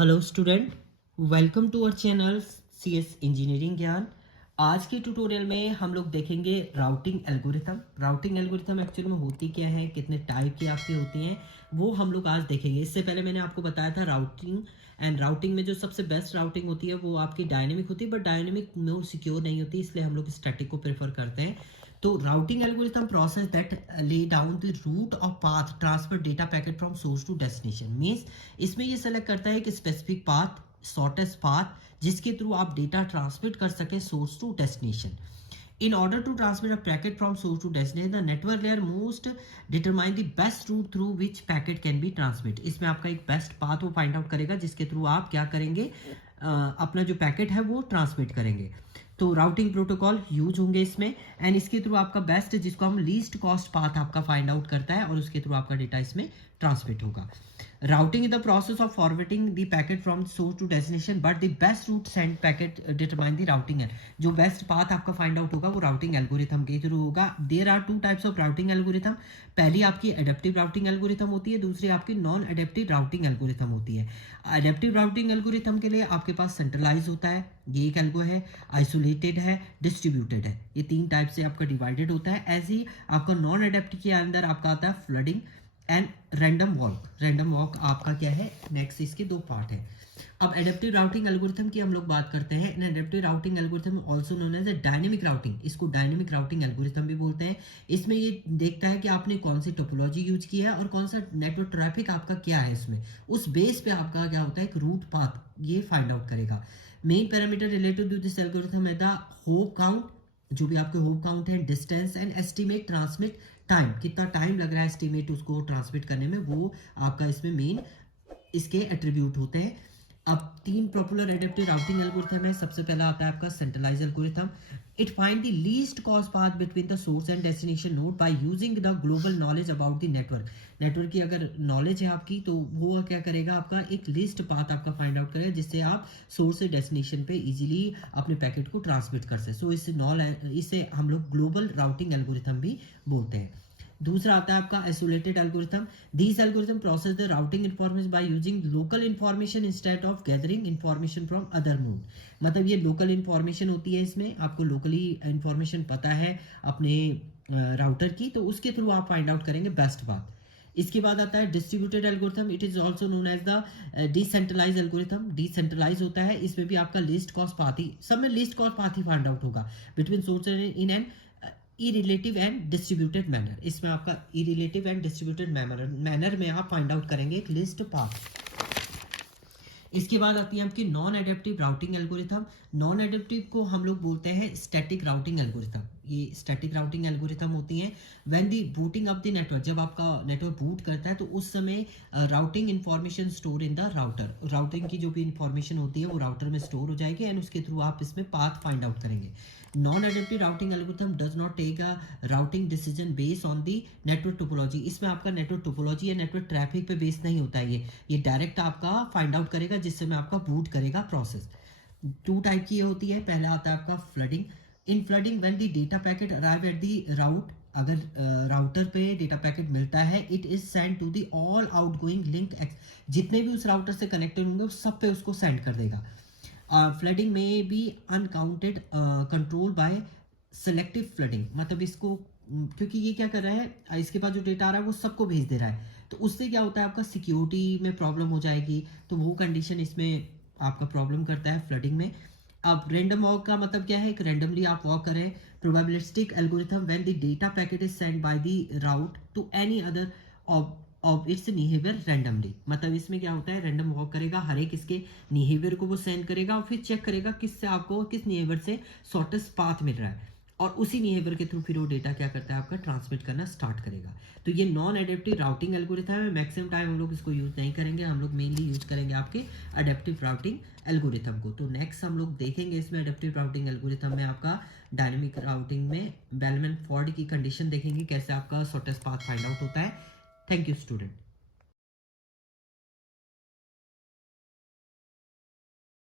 Hello student, welcome to our channel CS Engineering Gyan. आज के tutorial में हम लोग देखेंगे routing algorithm. Routing algorithm actually में होती क्या है, कितने टाइप की आपकी होती हैं, वो हम लोग आज देखेंगे। इससे पहले मैंने आपको बताया था राउटिंग में जो सबसे बेस्ट राउटिंग होती है वो आपकी डायनेमिक होती है, बट डायनेमिक मोर सिक्योर नहीं होती, इसलिए हम लोग स्टैटिक को प्रेफर करते हैं। तो routing algorithm process that lay down the route or path transfer data packet from source to destination means इसमें ये सेलेक्ट करता है कि स्पेसिफिक पाथ, शॉर्टेस्ट पाथ जिसके थ्रू आप डेटा ट्रांसमिट कर सके source to destination. In order to transmit a packet from source to destination, the network layer must determine the best route through which packet can be transmitted। इसमें आपका एक best path वो find out करेगा जिसके through आप क्या करेंगे, अपना जो पैकेट है वो ट्रांसमिट करेंगे। तो राउटिंग प्रोटोकॉल यूज होंगे इसमें, एंड इसके थ्रू आपका बेस्ट जिसको हम लीस्ट कॉस्ट पाथ आपका फाइंड आउट करता है और उसके थ्रू आपका डेटा इसमें ट्रांसमिट होगा। Routing is the process of forwarding the packet from source to destination, but the best route send packet determine the routing है। जो बेस्ट पाथ आपका फाइंड आउट होगा वो राउटिंग एल्गोरिथम के थ्रू होगा। There are two types of routing algorithm. पहली आपकी adaptive routing algorithm होती है, दूसरी आपकी नॉन एडेप्टिव राउटिंग एल्गोरिथम होती है। एडेप्टिव राउटिंग एल्गोरिथम के लिए आपके पास सेंट्रलाइज होता है, ये एक एल्गो है, आइसोलेटेड है, डिस्ट्रीब्यूटेड है, ये तीन टाइप से आपका डिवाइडेड होता है। ऐसे ही आपका नॉन एडेप्टिव के अंदर आपका आता है flooding and random walk. Random walk आपका क्या है, नेक्स्ट इसके दो पार्ट है। अब एडेप्टिव राउटिंग एल्गोरिथम की हम लोग बात करते हैं। In adaptive routing algorithm also known as a dynamic routing, इसको डायनेमिक राउटिंग एल्गोरिथम भी बोलते हैं। इसमें ये देखता है कि आपने कौन सी टोपोलॉजी यूज की है और कौन सा नेटवर्क ट्रैफिक आपका क्या है इसमें, उस बेस पे आपका क्या होता है एक रूट पाथ ये फाइंड आउट करेगा। Main parameter related to this algorithm है द होप काउंट, जो भी आपके होप काउंट है, distance and estimate transmit time, कितना टाइम लग रहा है एस्टिमेट उसको ट्रांसमिट करने में, वो आपका इसमें मेन इसके एट्रीब्यूट होते हैं। अब तीन पॉपुलर एडेप्टिव राउटिंग एल्गोरिथम है। सबसे पहला आता है आपका centralise algorithm. It find the least cost path between the source and destination node by using the global knowledge about the network. Network की अगर नॉलेज है आपकी तो वो क्या करेगा, आपका एक लिस्ट पाथ आपका फाइंड आउट करेगा जिससे आप सोर्स से डेस्टिनेशन पे इजीली अपने पैकेट को ट्रांसमिट कर सके। सो इसे हम लोग ग्लोबल राउटिंग एल्गोरिथम भी बोलते हैं। दूसरा आता है आपका isolated algorithm. This algorithm process the routing information by using local information instead of gathering information from other node. मतलब ये लोकल इन्फॉर्मेशन होती है, इसमें आपको लोकली इन्फॉर्मेशन पता है अपने राउटर की, तो उसके थ्रू आप फाइंड आउट करेंगे बेस्ट पाथ। इसके बाद आता है distributed algorithm. It is also known as the decentralise algorithm. Decentralise होता है, इसमें भी आपका लिस्ट कॉस्ट पाथ ही, सब में लिस्ट कॉस्ट पाथ ही फाइंड आउट होगा between source in an iterative and distributed manner. इसमें आपका इरिलेटिव एंड डिस्ट्रीब्यूटेड मैनर में आप फाइंड आउट करेंगे एक लिस्ट पाथ। इसके बाद आती है आपकी non adaptive routing algorithm. Non adaptive को हम लोग बोलते हैं स्टैटिक राउटिंग एल्गोरिथम। ये स्टैटिक राउटिंग एल्गोरिथम होती हैं when the booting up the network, जब आपका नेटवर्क बूट करता है तो उस समय routing information store in the router. Routing की जो भी इन्फॉर्मेशन होती है वो राउटर में स्टोर हो जाएगी एंड उसके थ्रू आप इसमें पाथ फाइंड आउट करेंगे। Non adaptive routing algorithm does not take a routing decision based on the network topology. इसमें आपका नेटवर्क टोपोलॉजी या नेटवर्क ट्रैफिक पे बेस नहीं होता है, ये डायरेक्ट आपका फाइंड आउट करेगा जिससे में आपका बूट करेगा प्रोसेस। टू टाइप की ये होती है। पहला आता है आपका flooding. In flooding when the data packet arrive at the route, अगर राउटर पे डेटा पैकेट मिलता है, it is send to the all outgoing link, जितने भी उस राउटर से कनेक्टेड होंगे उस सब पे उसको सेंड कर देगा। फ्लडिंग में be uncounted control by selective flooding, मतलब इसको क्योंकि ये क्या कर रहा है, इसके पास जो डेटा आ रहा है वो सबको भेज दे रहा है, तो उससे क्या होता है आपका सिक्योरिटी में प्रॉब्लम हो जाएगी, तो वो कंडीशन इसमें आपका प्रॉब्लम करता है फ्लडिंग में। अब रैंडम वॉक का मतलब क्या है, एक रैंडमली आप वॉक करें। Probabilistic algorithm when the data packet is send by the route to any other of its behaviour randomly, मतलब इसमें क्या होता है रैंडम वॉक करेगा, हर एक इसके बिहेवियर को वो सेंड करेगा और फिर चेक करेगा किससे आपको किस बिहेवियर से शॉर्टेस्ट पाथ मिल रहा है और उसी बिहेवियर के थ्रू फिर वो डेटा क्या करता है आपका ट्रांसमिट करना स्टार्ट करेगा। तो ये नॉन एडेप्टिव राउटिंग एल्गोरिथम है। मैक्सिमम टाइम हम लोग इसको यूज नहीं करेंगे, हम लोग मेनली यूज करेंगे आपके एडेप्टिव राउटिंग एल्गोरिथम को। तो नेक्स्ट हम लोग देखेंगे इसमें एडेप्टिव राउटिंग एल्गोरिथम में आपका डायनेमिक राउटिंग में बेलमैन फोर्ड की कंडीशन देखेंगे, कैसे आपका शॉर्टेस्ट पाथ फाइंड आउट होता है। Thank you student.